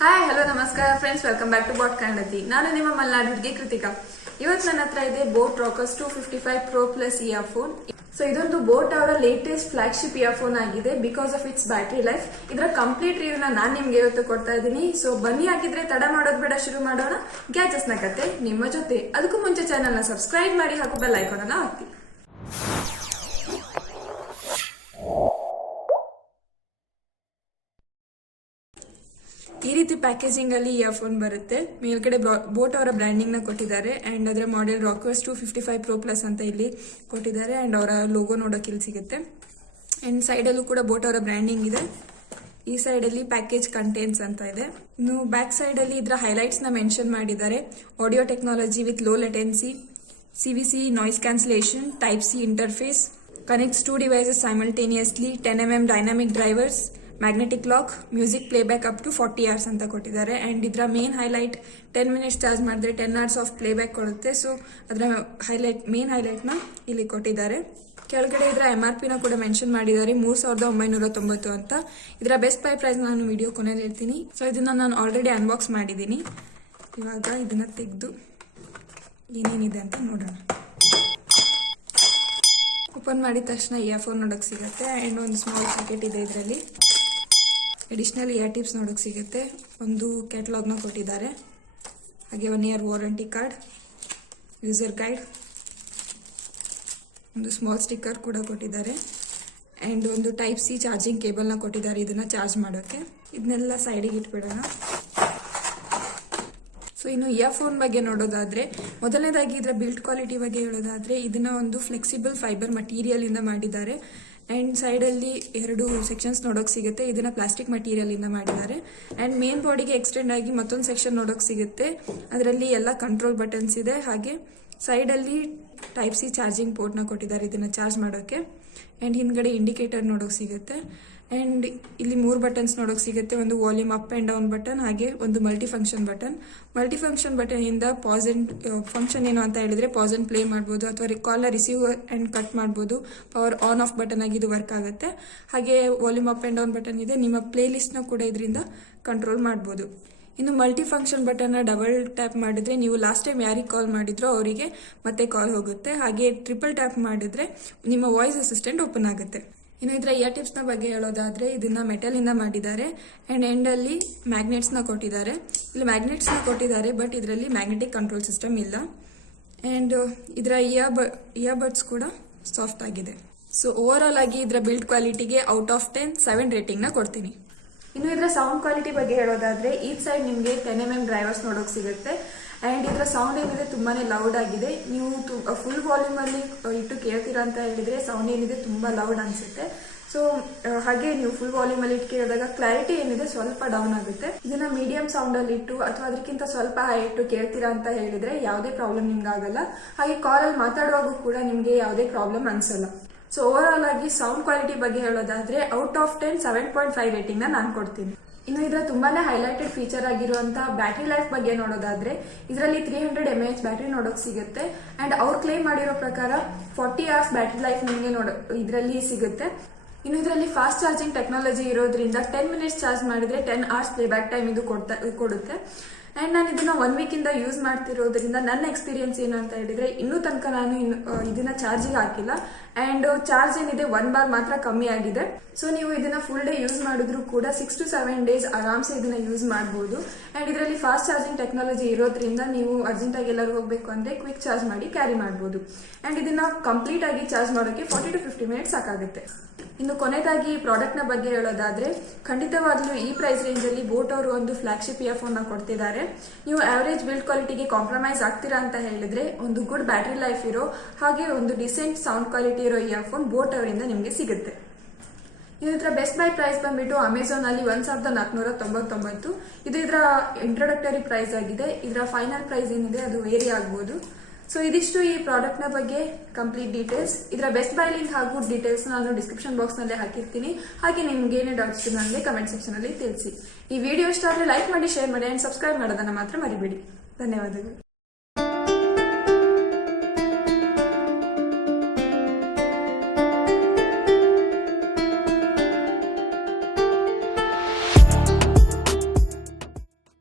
Hi hello ನಮಸ್ಕಾರ friends, welcome back to botkannadati. ನಾನು ನಿಮ್ಮ ಮಲ್ನಾಡು ಹುಡುಗಿ ಕೃತಿಕಾ. ಇವತ್ತು ನನ್ನ ಹತ್ರ ಇದೆ boat Rockers 255 Pro Plus earphone. So ಇದೊಂದು ಬೋಟ್ ಅವರ ಲೇಟೆಸ್ಟ್ ಫ್ಲಾಗ್ಶಿಪ್ ಇಯರ್ಫೋನ್ ಆಗಿದೆ because of it's battery life. ಇದರ ಕಂಪ್ಲೀಟ್ ರಿವ್ಯೂನ ನಾನು ನಿಮ್ಗೆ ಇವತ್ತು ಕೊಡ್ತಾ ಇದ್ದೀನಿ. ಸೊ ಬನ್ನಿ, ಆಗಿದ್ರೆ ತಡ ಮಾಡೋದು ಬೇಡ, ಶುರು ಮಾಡೋಣ ಗ್ಯಾಜೆಟ್ಸ್ ನ ಕತೆ ನಿಮ್ಮ ಜೊತೆ. ಅದಕ್ಕೂ ಮುಂಚೆ ಚಾನಲ್ ನ ಸಬ್ಸ್ಕ್ರೈಬ್ ಮಾಡಿ, ಹಾಗೂ ಬೆಲ್ ಐಕಾನ್ ಅನ್ನ ಒತ್ತಿ. ಈ ರೀತಿ ಪ್ಯಾಕೇಜಿಂಗ್ ಅಲ್ಲಿ ಇಯರ್ಫೋನ್ ಬರುತ್ತೆ. ಮೇಲ್ಗಡೆ ಬೋಟ್ ಅವರ ಬ್ರ್ಯಾಂಡಿಂಗ್ ನ ಕೊಟ್ಟಿದ್ದಾರೆ ಅಂಡ್ ಅದರ ಮಾಡೆಲ್ ರಾಕರ್ಸ್ 255 Pro Plus ಅಂತ ಇಲ್ಲಿ ಕೊಟ್ಟಿದ್ದಾರೆ ಅಂಡ್ ಅವರ ಲೋಗೋ ನೋಡೋಕೆ ಇಲ್ಲಿ ಸಿಗುತ್ತೆ. ಅಂಡ್ ಸೈಡ್ ಅಲ್ಲೂ ಕೂಡ ಬೋಟ್ ಅವರ ಬ್ರ್ಯಾಂಡಿಂಗ್ ಇದೆ. ಈ ಸೈಡ್ ಅಲ್ಲಿ ಪ್ಯಾಕೇಜ್ ಕಂಟೆಂಟ್ಸ್ ಅಂತ ಇದೆ. ಇನ್ನು ಬ್ಯಾಕ್ ಸೈಡ್ ಅಲ್ಲಿ ಇದರ ಹೈಲೈಟ್ಸ್ ನ ಮೆನ್ಷನ್ ಮಾಡಿದ್ದಾರೆ. Audio technology with low latency, CVC noise cancellation, Type-C interface, connects 2 devices simultaneously, 10mm dynamic drivers, magnetic lock, music playback up to 40 hours ಅಂತ ಕೊಟ್ಟಿದ್ದಾರೆ. ಅಂಡ್ ಇದರ ಮೇನ್ ಹೈಲೈಟ್ 10 minutes ಚಾರ್ಜ್ ಮಾಡಿದ್ರೆ 10 hours of playback ಕೊಡುತ್ತೆ. So ಅದರ main highlight ನ ಇಲ್ಲಿ ಕೊಟ್ಟಿದ್ದಾರೆ. ಕೆಳಗಡೆ ಇದರ MRP ನ ಕೂಡ ಮೆನ್ಷನ್ ಮಾಡಿದ್ದಾರೆ, 3990 ಅಂತ. ಇದರ ಬೆಸ್ಟ್ ಬೈ ಪ್ರೈಸ್ ನಾನು ವಿಡಿಯೋ ಕೊನೆಯಲ್ಲಿ ಹೇಳ್ತೀನಿ. ಸೊ ಇದನ್ನ ನಾನು ಆಲ್ರೆಡಿ ಅನ್ಬಾಕ್ಸ್ ಮಾಡಿದ್ದೀನಿ. ಇವಾಗ ಇದನ್ನ ತೆಗೆದು ಏನೇನಿದೆ ಅಂತ ನೋಡೋಣ. ಓಪನ್ ಮಾಡಿದ ತಕ್ಷಣ ಇಯರ್ಫೋನ್ ನೋಡೋಕೆ ಸಿಗುತ್ತೆ ಅಂಡ್ ಒಂದು ಸ್ಮಾಲ್ ಪ್ಯಾಕೆಟ್ ಇದೆ. ಇದರಲ್ಲಿ ಅಡಿಷನಲ್ ಇಯರ್ ಟಿಪ್ಸ್ ನೋಡೋಕೆ ಸಿಗುತ್ತೆ. ಒಂದು ಕ್ಯಾಟಲಾಗ್ನ ಕೊಟ್ಟಿದ್ದಾರೆ, ಹಾಗೆ 1 year warranty card, user guide, ಒಂದು ಸ್ಮಾಲ್ ಸ್ಟಿಕ್ಕರ್ ಕೂಡ ಕೊಟ್ಟಿದ್ದಾರೆ ಅಂಡ್ ಒಂದು Type-C ಚಾರ್ಜಿಂಗ್ ಕೇಬಲ್ನ ಕೊಟ್ಟಿದ್ದಾರೆ ಇದನ್ನ ಚಾರ್ಜ್ ಮಾಡೋಕೆ. ಇದನ್ನೆಲ್ಲ ಸೈಡಿಗೆ ಇಟ್ಬಿಡೋಣ. ಸೊ ಇನ್ನು ಇಯರ್ಫೋನ್ ಬಗ್ಗೆ ನೋಡೋದಾದ್ರೆ, ಮೊದಲನೇದಾಗಿ ಇದರ ಬಿಲ್ಡ್ ಕ್ವಾಲಿಟಿ ಬಗ್ಗೆ ಹೇಳೋದಾದ್ರೆ, ಇದನ್ನ ಒಂದು ಫ್ಲೆಕ್ಸಿಬಲ್ ಫೈಬರ್ ಮಟೀರಿಯಲ್ ಇಂದ ಮಾಡಿದ್ದಾರೆ ಅಂಡ್ ಸೈಡ್ ಅಲ್ಲಿ 2 ಸೆಕ್ಷನ್ಸ್ ನೋಡೋಕೆ ಸಿಗುತ್ತೆ. ಇದನ್ನ ಪ್ಲಾಸ್ಟಿಕ್ ಮಟೀರಿಯಲ್ ಇಂದ ಮಾಡಿದ್ದಾರೆ ಅಂಡ್ ಮೇನ್ ಬಾಡಿಗೆ ಎಕ್ಸ್ಟೆಂಡ್ ಆಗಿ ಮತ್ತೊಂದು ಸೆಕ್ಷನ್ ನೋಡೋಕೆ ಸಿಗುತ್ತೆ. ಅದರಲ್ಲಿ ಎಲ್ಲ ಕಂಟ್ರೋಲ್ ಬಟನ್ಸ್ ಇದೆ. ಹಾಗೆ ಸೈಡ್ ಅಲ್ಲಿ Type-C ಚಾರ್ಜಿಂಗ್ ಪೋರ್ಟ್ ನ ಕೊಟ್ಟಿದ್ದಾರೆ ಇದನ್ನ ಚಾರ್ಜ್ ಮಾಡೋಕೆ. ಅಂಡ್ ಹಿಂದ್ಗಡೆ ಇಂಡಿಕೇಟರ್ ನೋಡೋಕೆ ಸಿಗುತ್ತೆ ಅಂಡ್ ಇಲ್ಲಿ 3 ಬಟನ್ಸ್ ನೋಡೋಕೆ ಸಿಗುತ್ತೆ. ಒಂದು volume up and down button, ಹಾಗೆ ಒಂದು ಮಲ್ಟಿಫಂಕ್ಷನ್ ಬಟನ್ ಇಂದ ಪಾಸ್ ಅಂಡ್ ಫಂಕ್ಷನ್ ಏನು ಅಂತ ಹೇಳಿದ್ರೆ ಪಾಸ್ ಅಂಡ್ ಪ್ಲೇ ಮಾಡಬಹುದು, ಅಥವಾ ಕಾಲ್ ನ ರಿಸೀವ್ ಅಂಡ್ ಕಟ್ ಮಾಡಬಹುದು. ಪವರ್ ಆನ್ ಆಫ್ ಬಟನ್ ಆಗಿ ಇದು ವರ್ಕ್ ಆಗುತ್ತೆ. ಹಾಗೆ volume up and down button ಇದೆ. ನಿಮ್ಮ ಪ್ಲೇ ಲಿಸ್ಟ್ ನ ಕೂಡ ಇದರಿಂದ ಕಂಟ್ರೋಲ್ ಮಾಡಬಹುದು. ಇನ್ನು ಮಲ್ಟಿ ಫಂಕ್ಷನ್ ಬಟನ್ ನ ಡಬಲ್ ಟ್ಯಾಪ್ ಮಾಡಿದ್ರೆ ನೀವು ಲಾಸ್ಟ್ ಟೈಮ್ ಯಾರಿಗೆ ಕಾಲ್ ಮಾಡಿದ್ರೋ ಅವರಿಗೆ ಮತ್ತೆ ಕಾಲ್ ಹೋಗುತ್ತೆ. ಹಾಗೆ ಟ್ರಿಪಲ್ ಟ್ಯಾಪ್ ಮಾಡಿದ್ರೆ ನಿಮ್ಮ ವಾಯ್ಸ್ ಅಸಿಸ್ಟೆಂಟ್ ಓಪನ್ ಆಗುತ್ತೆ. ಇನ್ನು ಇದರ ಇಯರ್ ಟಿಪ್ಸ್ ನ ಬಗ್ಗೆ ಹೇಳೋದಾದ್ರೆ, ಇದನ್ನ ಮೆಟಲ್ ಇಂದ ಮಾಡಿದ್ದಾರೆ ಅಂಡ್ ಎಂಡ್ ಅಲ್ಲಿ ಮ್ಯಾಗ್ನೆಟ್ಸ್ ನ ಕೊಟ್ಟಿದ್ದಾರೆ. ಇಲ್ಲಿ ಮ್ಯಾಗ್ನೆಟ್ಸ್ ನ ಕೊಟ್ಟಿದ್ದಾರೆ, ಬಟ್ ಇದರಲ್ಲಿ ಮ್ಯಾಗ್ನೆಟಿಕ್ ಕಂಟ್ರೋಲ್ ಸಿಸ್ಟಮ್ ಇಲ್ಲ. ಅಂಡ್ ಇದರ ಇಯರ್ ಬಡ್ಸ್ ಕೂಡ ಸಾಫ್ಟ್ ಆಗಿದೆ. ಸೊ ಓವರ್ ಆಲ್ ಆಗಿ ಇದರ ಬಿಲ್ಡ್ ಕ್ವಾಲಿಟಿಗೆ ಔಟ್ ಆಫ್ 10 7 ರೇಟಿಂಗ್ ನ ಕೊಡ್ತೀನಿ. ಇನ್ನು ಇದರ ಸೌಂಡ್ ಕ್ವಾಲಿಟಿ ಬಗ್ಗೆ ಹೇಳೋದಾದ್ರೆ, ಈ ಸೈಡ್ ನಿಮಗೆ 10mm ಡ್ರೈವರ್ಸ್ ನೋಡೋಕೆ ಸಿಗುತ್ತೆ ಅಂಡ್ ಇದರ ಸೌಂಡ್ ಏನಿದೆ ತುಂಬಾನೇ ಲೌಡ್ ಆಗಿದೆ. ನೀವು ಫುಲ್ ವಾಲ್ಯೂಮ್ ಅಲ್ಲಿ ಇಟ್ಟು ಕೇಳ್ತೀರಾ ಅಂತ ಹೇಳಿದ್ರೆ ಸೌಂಡ್ ಏನಿದೆ ತುಂಬಾ ಲೌಡ್ ಅನ್ಸುತ್ತೆ. ಸೊ ಹಾಗೆ ನೀವು ಫುಲ್ ವಾಲ್ಯೂಮ್ ಅಲ್ಲಿ ಇಟ್ಟು ಕೇಳಿದಾಗ ಕ್ಲಾರಿಟಿ ಏನಿದೆ ಸ್ವಲ್ಪ ಡೌನ್ ಆಗುತ್ತೆ. ಇದನ್ನ ಮೀಡಿಯಂ ಸೌಂಡ್ ಅಲ್ಲಿ ಇಟ್ಟು ಅಥವಾ ಅದಕ್ಕಿಂತ ಸ್ವಲ್ಪ ಹೈ ಇಟ್ಟು ಕೇಳ್ತೀರಾ ಅಂತ ಹೇಳಿದ್ರೆ ಯಾವುದೇ ಪ್ರಾಬ್ಲಮ್ ನಿಮ್ಗೆ ಆಗಲ್ಲ. ಹಾಗೆ ಕಾಲ್ ಅಲ್ಲಿ ಮಾತಾಡುವಾಗೂ ಕೂಡ ನಿಮ್ಗೆ ಯಾವುದೇ ಪ್ರಾಬ್ಲಮ್ ಅನ್ಸಲ್ಲ. ಸೊ ಓವರ್ ಆಲ್ ಆಗಿ ಸೌಂಡ್ ಕ್ವಾಲಿಟಿ ಬಗ್ಗೆ ಹೇಳೋದಾದ್ರೆ ಔಟ್ ಆಫ್ 10 7.5 ರೇಟಿಂಗ್ ನ ನಾನು ಕೊಡ್ತೀನಿ. ಇನ್ನು ಇದರ ತುಂಬಾನೇ ಹೈಲೈಟೆಡ್ ಫೀಚರ್ ಆಗಿರುವಂತಹ ಬ್ಯಾಟರಿ ಲೈಫ್ ಬಗ್ಗೆ ನೋಡೋದಾದ್ರೆ, ಇದರಲ್ಲಿ 300 mAh ಬ್ಯಾಟರಿ ನೋಡೋಕೆ ಸಿಗುತ್ತೆ ಅಂಡ್ ಅವ್ರು ಕ್ಲೇಮ್ ಮಾಡಿರೋ ಪ್ರಕಾರ 40 hours ಬ್ಯಾಟರಿ ಲೈಫ್ ನಿಮಗೆ ಇದರಲ್ಲಿ ಸಿಗುತ್ತೆ. ಇನ್ನು ಇದರಲ್ಲಿ ಫಾಸ್ಟ್ ಚಾರ್ಜಿಂಗ್ ಟೆಕ್ನಾಲಜಿ ಇರೋದ್ರಿಂದ 10 minutes ಚಾರ್ಜ್ ಮಾಡಿದ್ರೆ 10 hours ಪ್ಲೇಬ್ಯಾಕ್ ಟೈಮ್ ಇದು ಕೊಡುತ್ತೆ. ಅಂಡ್ ನಾನು ಇದನ್ನ 1 week ಇಂದ ಯೂಸ್ ಮಾಡ್ತಿರೋದ್ರಿಂದ ನನ್ನ ಎಕ್ಸ್ಪೀರಿಯನ್ಸ್ ಏನು ಅಂತ ಹೇಳಿದ್ರೆ, ಇನ್ನೂ ತನಕ ನಾನು ಇದನ್ನ ಚಾರ್ಜಿಗೆ ಹಾಕಿಲ್ಲ ಅಂಡ್ ಚಾರ್ಜ್ ಏನಿದೆ 1 bar ಮಾತ್ರ ಕಮ್ಮಿ ಆಗಿದೆ. ಸೊ ನೀವು ಇದನ್ನ ಫುಲ್ ಡೇ ಯೂಸ್ ಮಾಡಿದ್ರು ಕೂಡ 6 to 7 days ಆರಾಮ್ಸೆ ಇದನ್ನ ಯೂಸ್ ಮಾಡಬಹುದು. ಅಂಡ್ ಇದರಲ್ಲಿ ಫಾಸ್ಟ್ ಚಾರ್ಜಿಂಗ್ ಟೆಕ್ನಾಲಜಿ ಇರೋದ್ರಿಂದ ನೀವು ಅರ್ಜೆಂಟ್ ಆಗಿ ಎಲ್ಲರೂ ಹೋಗ್ಬೇಕು ಅಂದ್ರೆ ಕ್ವಿಕ್ ಚಾರ್ಜ್ ಮಾಡಿ ಕ್ಯಾರಿ ಮಾಡಬಹುದು. ಅಂಡ್ ಇದನ್ನ ಕಂಪ್ಲೀಟ್ ಆಗಿ ಚಾರ್ಜ್ ಮಾಡೋಕೆ 40 to 50 minutes ಸಾಕಾಗುತ್ತೆ. ಇನ್ನು ಕೊನೆಯದಾಗಿ ಈ ಪ್ರಾಡಕ್ಟ್ ನ ಬಗ್ಗೆ ಹೇಳೋದಾದ್ರೆ, ಖಂಡಿತವಾಗ್ಲೂ ಈ ಪ್ರೈಸ್ ರೇಂಜ್ ಅಲ್ಲಿ ಬೋಟ್ ಅವರು ಒಂದು ಫ್ಲಾಗ್ಶಿಪ್ ಇಯರ್ಫೋನ್ ನ ಕೊಡ್ತಿದ್ದಾರೆ. ನೀವು ಆವರೇಜ್ ಬಿಲ್ಡ್ ಕ್ವಾಲಿಟಿಗೆ ಕಾಂಪ್ರಮೈಸ್ ಆಗ್ತೀರಾ ಅಂತ ಹೇಳಿದ್ರೆ, ಒಂದು ಗುಡ್ ಬ್ಯಾಟರಿ ಲೈಫ್ ಇರೋ ಹಾಗೆ ಒಂದು ಡಿಸೆಂಟ್ ಸೌಂಡ್ ಕ್ವಾಲಿಟಿ ಇರೋ ಇಯರ್ಫೋನ್ ಬೋಟ್ ಅವರಿಂದ ನಿಮಗೆ ಸಿಗುತ್ತೆ. ಇದರ ಬೆಸ್ಟ್ ಬೈ ಪ್ರೈಸ್ ಬಂದ್ಬಿಟ್ಟು ಅಮೆಝಾನ್ ಅಲ್ಲಿ 1499. ಇದು ಇದರ ಇಂಟ್ರೊಡಕ್ಟರಿ ಪ್ರೈಸ್ ಆಗಿದೆ. ಇದರ ಫೈನಲ್ ಪ್ರೈಸ್ ಏನಿದೆ ಅದು ವೇರಿ ಆಗಬಹುದು. ಸೊ ಇದಿಷ್ಟು ಈ ಪ್ರಾಡಕ್ಟ್ ನ ಬಗ್ಗೆ ಕಂಪ್ಲೀಟ್ ಡೀಟೇಲ್ಸ್. ಇದರ ಬೆಸ್ಟ್ ಬೈ ಲಿಂಕ್ ಹಾಗೂ ಡೀಟೇಲ್ಸ್ ನಾನು ಡಿಸ್ಕ್ರಿಪ್ಷನ್ ಬಾಕ್ಸ್ ನಲ್ಲಿ ಹಾಕಿರ್ತೀನಿ. ಹಾಗೆ ನಿಮ್ಗೆ ಏನೇ ಡೌಟ್ಸ್ ನನಗೆ ಕಮೆಂಟ್ ಸೆಕ್ಷನ್ ಅಲ್ಲಿ ತಿಳಿಸಿ. ಈ ವಿಡಿಯೋ ಇಷ್ಟ ಆದ್ರೆ ಲೈಕ್ ಮಾಡಿ, ಶೇರ್ ಮಾಡಿ ಅಂಡ್ ಸಬ್ಸ್ಕ್ರೈಬ್ ಮಾಡೋದನ್ನ ಮಾತ್ರ ಮರಿಬೇಡಿ. ಧನ್ಯವಾದಗಳು.